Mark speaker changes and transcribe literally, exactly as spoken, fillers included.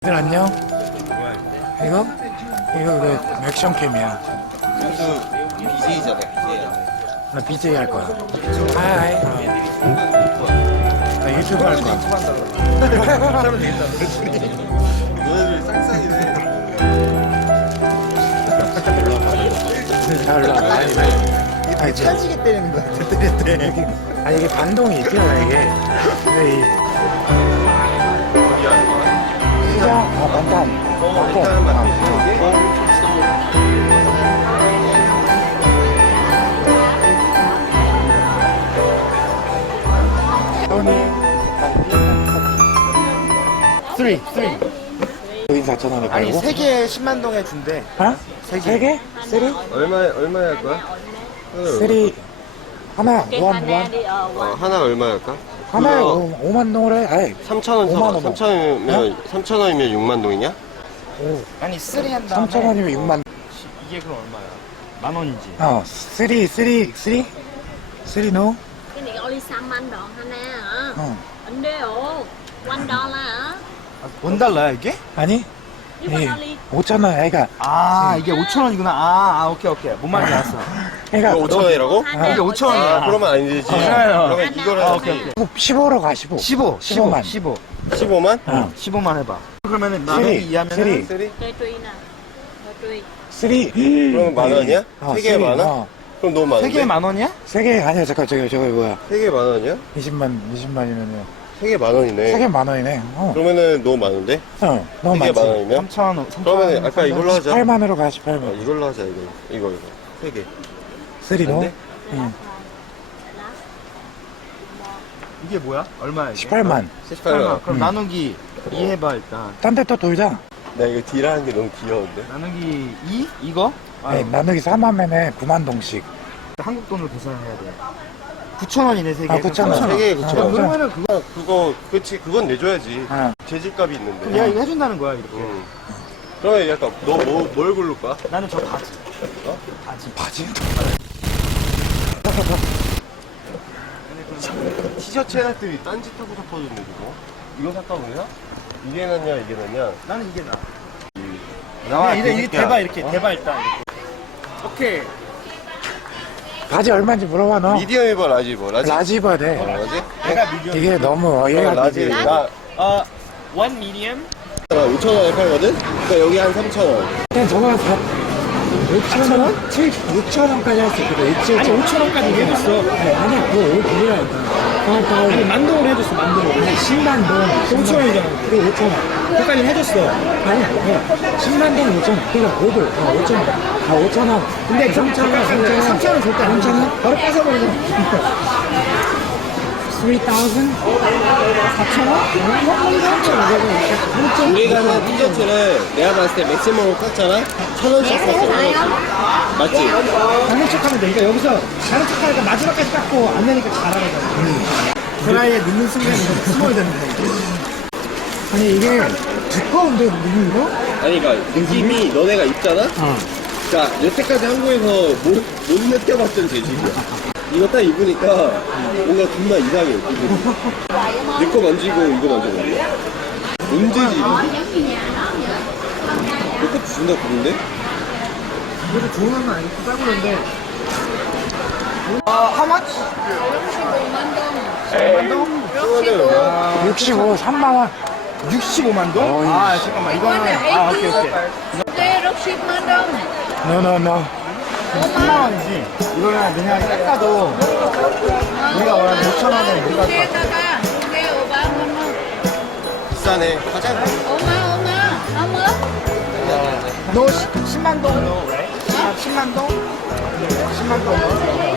Speaker 1: 들 안녕. 이거? 이거 그 액션캠이야.
Speaker 2: 선수 비제이잖아, 비제이.
Speaker 1: 나 비제이 할 거야. 하이. 나 유튜브 할 거야.
Speaker 2: 하면 되겠다. 너네들 쌍쌍이네.
Speaker 1: 잘 올라. 아니, 아니, 저-
Speaker 2: 찰지게 때리는 거야, 때릴 때.
Speaker 1: 이게- 아니 이게 반동이 있잖아 이게. 근데 이 시장 아 반반. 반반. 아, 아. 소니 쓰리 쓰리. 여긴 사천 원에
Speaker 2: 아니,
Speaker 1: 팔고.
Speaker 2: 세 개에 십만 동에 준대.
Speaker 1: 어? 세 개? 쓰리?
Speaker 3: 얼마에 얼마에 할 거야?
Speaker 1: 쓰리 하나 원 원.
Speaker 3: 어, 하나 얼마에 할까?
Speaker 1: 하나에
Speaker 3: 그거
Speaker 1: 오만 동으로 해. 아이
Speaker 3: 삼천 원
Speaker 1: 오만
Speaker 3: 사봐.
Speaker 1: 원.
Speaker 3: 삼천 원이면 삼천 원이면 육만 동이냐?
Speaker 2: 아니, 쓰리 한 다음에.
Speaker 1: 삼천 원이면 육만.
Speaker 2: 이게 그럼 얼마야? 만 원이지.
Speaker 1: 어 쓰리 쓰리 쓰리 쓰리 노.
Speaker 4: Cái này only 삼만 원 하나.
Speaker 1: 어
Speaker 4: 안 돼요. one dollar.
Speaker 2: 원 달러야, 이게?
Speaker 1: 아니
Speaker 4: 이거
Speaker 1: 이
Speaker 4: only
Speaker 1: 오천 원 애가
Speaker 2: 아, 이게 오천 원이구나. 아, 아, 오케이, 오케이. 뭔 말인지 알았어.
Speaker 1: 애가
Speaker 3: 이거 오천 원이라고?
Speaker 4: 하나.
Speaker 2: 이게 오천 원이야.
Speaker 3: 아, 그러면 아니지.
Speaker 2: 그래요.
Speaker 3: 그러면 이거를
Speaker 2: 아, 오케이, 오케이.
Speaker 1: 십오로 가 십오.
Speaker 2: 십오,
Speaker 1: 십오만.
Speaker 2: 십오.
Speaker 3: 십오만?
Speaker 1: 어
Speaker 2: 십오만 해봐. 그러면은 만
Speaker 1: 쓰리,
Speaker 2: 원이 이하면은
Speaker 1: 쓰리.
Speaker 3: 쓰리?
Speaker 4: Tùy tùy nè. Tùy.
Speaker 1: 쓰리.
Speaker 3: 그러면 만 원이야?
Speaker 1: 어,
Speaker 3: 세 개에
Speaker 1: 쓰리.
Speaker 3: 만 원?
Speaker 1: 어.
Speaker 3: 그럼 너무 많은데?
Speaker 2: 세 개에 만 원이야?
Speaker 1: 세 개 아니야 잠깐 저기 저기 뭐야
Speaker 3: 세 개에 만 원이야?
Speaker 1: 이십만 이십만이면요.
Speaker 3: 세 개에 만 원이네.
Speaker 1: 세 개 만 원이네. 어.
Speaker 3: 그러면 너무 많은데?
Speaker 1: 어 너무
Speaker 3: 세 개에 만
Speaker 1: 많지.
Speaker 3: 원이면?
Speaker 2: 삼천 원, 삼천
Speaker 3: 그러면
Speaker 2: 원.
Speaker 3: 아까 이걸로 하자.
Speaker 1: 십팔만으로 가
Speaker 3: 어,
Speaker 1: 십팔만.
Speaker 3: 이걸로 하자, 이거. 이거, 이거. 세 개.
Speaker 1: 쓰리 노.
Speaker 3: 안 돼?
Speaker 1: 응.
Speaker 2: 이게 뭐야? 얼마야, 이게?
Speaker 1: 십팔만.
Speaker 3: 십팔만 원.
Speaker 2: 그럼
Speaker 1: 음.
Speaker 2: 나누기 이 해봐, 일단.
Speaker 1: 딴 데 또 돌자.
Speaker 3: 나 이거 딜하는 게 너무 귀여운데?
Speaker 2: 나누기 이? 이거? 아,
Speaker 1: 네, 나누기 삼만면에 구만 동씩.
Speaker 2: 한국 돈으로 계산해야 돼. 구천 원이네, 세 개.
Speaker 1: 아, 구천 원.
Speaker 3: 세 개에 구천 원.
Speaker 1: 어,
Speaker 2: 그러면은 그거.
Speaker 3: 아, 그거, 그치, 그건 내줘야지.
Speaker 1: 어.
Speaker 3: 재질값이 있는데.
Speaker 2: 그럼 얘가 이거 해준다는 거야, 이렇게.
Speaker 3: 응. 그러면 약간, 너 뭐, 뭘 고를 거야?
Speaker 2: 나는 저 바지.
Speaker 3: 어?
Speaker 2: 바지.
Speaker 1: 바지?
Speaker 3: 티셔츠 해놨더니 딴짓 하고 싶어졌네, 그거. 이거 살까, 그냥? 이게 낫냐, 이게 낫냐?
Speaker 2: 나는 이게 나.
Speaker 3: 나와,
Speaker 2: 이게, 이게
Speaker 3: 개새끼야.
Speaker 2: 대박, 이렇게. 대박, 일단. 오케이.
Speaker 1: 바지 얼마인지 물어봐 너.
Speaker 3: 미디엄 입어, 라지 입어. 라지?
Speaker 1: 라지 입어야 돼.
Speaker 3: 어, 라지?
Speaker 2: 얘가 미디엄.
Speaker 1: 이게 너무 어,
Speaker 3: 어,
Speaker 1: 얘가
Speaker 3: 라지.
Speaker 1: 미디엄.
Speaker 3: 나,
Speaker 2: 어, 원 미디엄?
Speaker 3: 나 오천 원에 팔거든? 그러니까 여기 한 삼천 원.
Speaker 1: 그냥 저거 다 육천 원? 칠 육천 원까지 할 수 있거든. 육천
Speaker 2: 아니, 오천 원까지 얘기해줬어.
Speaker 1: 네, 아니 그거 왜 그래야 돼?
Speaker 2: 아니, 만동을 해줬어, 만동을.
Speaker 1: 아니 십만 동.
Speaker 2: 오천 원이잖아.
Speaker 1: 그게 오천 원.
Speaker 2: 그까지 해줬어.
Speaker 1: 아니 아니 십만 동 오천 원. 그러니까 오불. 어 오천 원. 아 오천 원. 근데 삼천 원. 삼천 원.
Speaker 2: 삼천 원 절대 안
Speaker 1: 삼천 원?
Speaker 2: 바로 뺏어버리자.
Speaker 1: three thousand? 사천 원? 삼천 원.
Speaker 3: 우리가 산 티셔츠를 내가 봤을 때 맥시멈으로 깠잖아? 천 원씩 샀어. 맞지?
Speaker 2: 다른 척하면 돼. 그러니까 여기서 다른 척하니까 마지막까지 깎고 안 내니까 잘하거든. 드라이에 넣는 순간 이거 숨어야 되는 거야.
Speaker 1: 아니 이게 두꺼운데 눈이 이거?
Speaker 3: 아니, 그니까, 느낌이 너네가 입잖아?
Speaker 1: 어.
Speaker 3: 자, 여태까지 한국에서 못, 못 느껴봤던 재질이야. 이거 딱 입으니까 뭔가 존나 이상해. 내 거 만지고 이거 만져보는데? 뭔 재질이? 이것도 존나 그런데?
Speaker 2: 그래도 좋은 건 아니고 싸구려인데. 아, how much? 십오만 동?
Speaker 1: 육십오, 삼만 원.
Speaker 2: 육십오만 동?
Speaker 1: 어이.
Speaker 2: 아, 잠깐만. 이거는, 아, 오케이, 오케이.
Speaker 4: Đây 육십만 원.
Speaker 1: No, no, no.
Speaker 2: 삼만 원이지. 이거는 그냥 깎아도 우리가 원하는 오천 원에 못 갈 것 같아.
Speaker 4: Đây đây 오만 원.
Speaker 3: 비싸네. 가자.
Speaker 4: 오만 오만. How much?
Speaker 2: 너 십만 동? 너, right? 십만 동? 십만 동.